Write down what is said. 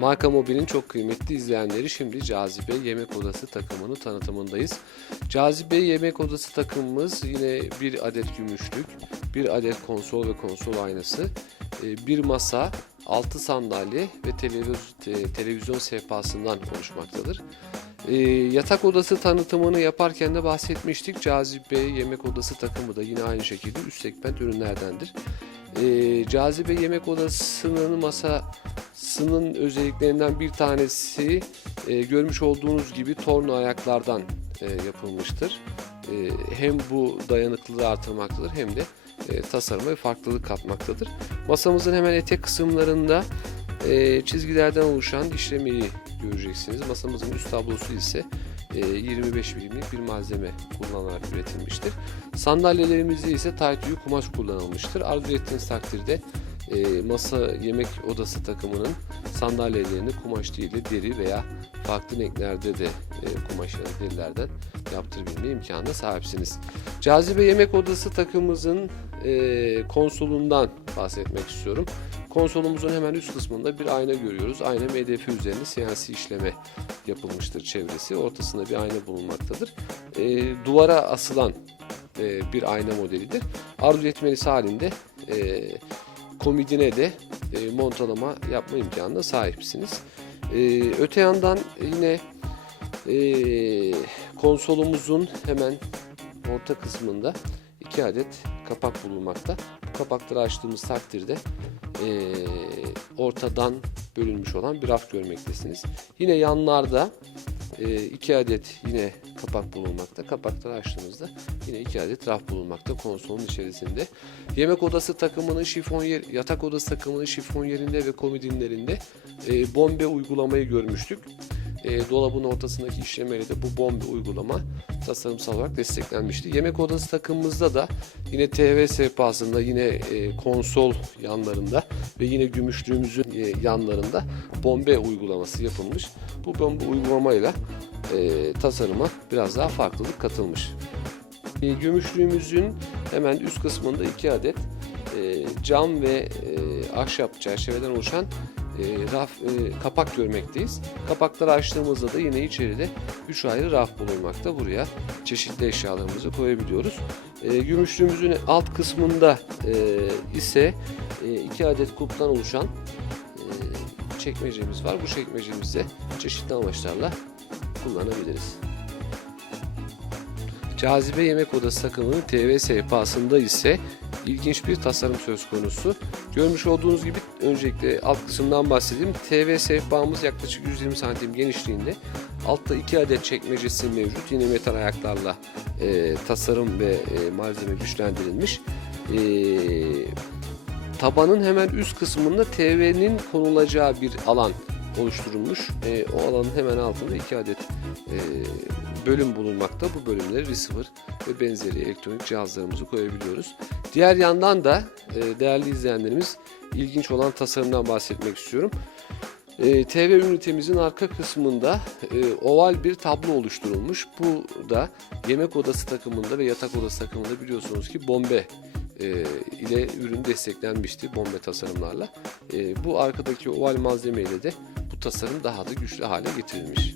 Marka Mobil'in çok kıymetli izleyenleri şimdi Cazibe Yemek Odası takımını tanıtımındayız. Cazibe Yemek Odası takımımız yine bir adet gümüşlük, bir adet konsol ve konsol aynası, e, bir masa, 6 sandalye ve televiz- te- televizyon sehpasından oluşmaktadır. E, yatak odası tanıtımını yaparken de bahsetmiştik. Cazibe Yemek Odası takımı da yine aynı şekilde üst segment ürünlerdendir. E, Cazibe Yemek Odası'nın masasının özelliklerinden bir tanesi e, görmüş olduğunuz gibi torna ayaklardan e, yapılmıştır. E, hem bu dayanıklılığı artırmaktadır hem de e, tasarıma farklılık katmaktadır. Masamızın hemen etek kısımlarında e, çizgilerden oluşan işlemeyi göreceksiniz. Masamızın üst tablosu ise e, 25 milimlik bir malzeme kullanılarak üretilmiştir. Sandalyelerimizde ise taytüyü kumaş kullanılmıştır. Arzu ettiğiniz takdirde e, masa yemek odası takımının sandalyelerini kumaş değil de deri veya farklı renklerde de e, kumaş ya da derilerden yaptırabilme imkanına sahipsiniz. Cazibe Yemek Odası takımımızın e, konsolundan bahsetmek istiyorum. Konsolumuzun hemen üst kısmında bir ayna görüyoruz. Ayna MDF üzerine CNC işleme yapılmıştır çevresi. Ortasında bir ayna bulunmaktadır. E, duvara asılan e, bir ayna modelidir. Arzu etmeniz halinde e, komodine de e, montalama yapma imkanına sahipsiniz. E, öte yandan yine e, konsolumuzun hemen orta kısmında iki adet kapak bulunmakta. Bu kapakları açtığımız takdirde e, ortadan bölünmüş olan bir raf görmektesiniz. Yine yanlarda e, iki adet yine kapak bulunmakta. Kapakları açtığımızda yine iki adet raf bulunmakta konsolun içerisinde. Yemek odası takımının şifon yer, yatak odası takımının şifon yerinde ve komodinlerinde e, bombe uygulamayı görmüştük. E, dolabın ortasındaki işlemeyle de bu bombe uygulama tasarımsal olarak desteklenmişti. Yemek odası takımımızda da yine TV sehpasında yine e, konsol yanlarında ve yine gümüşlüğümüzün e, yanlarında bombe uygulaması yapılmış. Bu bombe uygulamayla e, tasarıma biraz daha farklılık katılmış. E, gümüşlüğümüzün hemen üst kısmında iki adet e, cam ve e, ahşap çerçeveden oluşan e, raf e, kapak görmekteyiz. Kapakları açtığımızda da yine içeride 3 ayrı raf bulunmakta. Buraya çeşitli eşyalarımızı koyabiliyoruz. E, gümüşlüğümüzün alt kısmında e, ise e, iki adet kulptan oluşan e, çekmecemiz var. Bu çekmecemizde çeşitli amaçlarla kullanabiliriz. Cazibe Yemek Odası takımının TV sehpasında ise ilginç bir tasarım söz konusu. Görmüş olduğunuz gibi öncelikle alt kısımdan bahsedeyim. TV sehpamız yaklaşık 120 santim genişliğinde. Altta iki adet çekmecesi mevcut. Yine metal ayaklarla e, tasarım ve e, malzeme güçlendirilmiş. E, tabanın hemen üst kısmında TV'nin konulacağı bir alan oluşturulmuş. E, o alanın hemen altında iki adet e, bölüm bulunmakta. Bu bölümleri receiver ve benzeri elektronik cihazlarımızı koyabiliyoruz. Diğer yandan da e, değerli izleyenlerimiz ilginç olan tasarımdan bahsetmek istiyorum. E, TV ünitemizin arka kısmında e, oval bir tablo oluşturulmuş. Bu da yemek odası takımında ve yatak odası takımında biliyorsunuz ki bombe e, ile ürün desteklenmişti bombe tasarımlarla. E, bu arkadaki oval malzeme ile de bu tasarım daha da güçlü hale getirilmiş.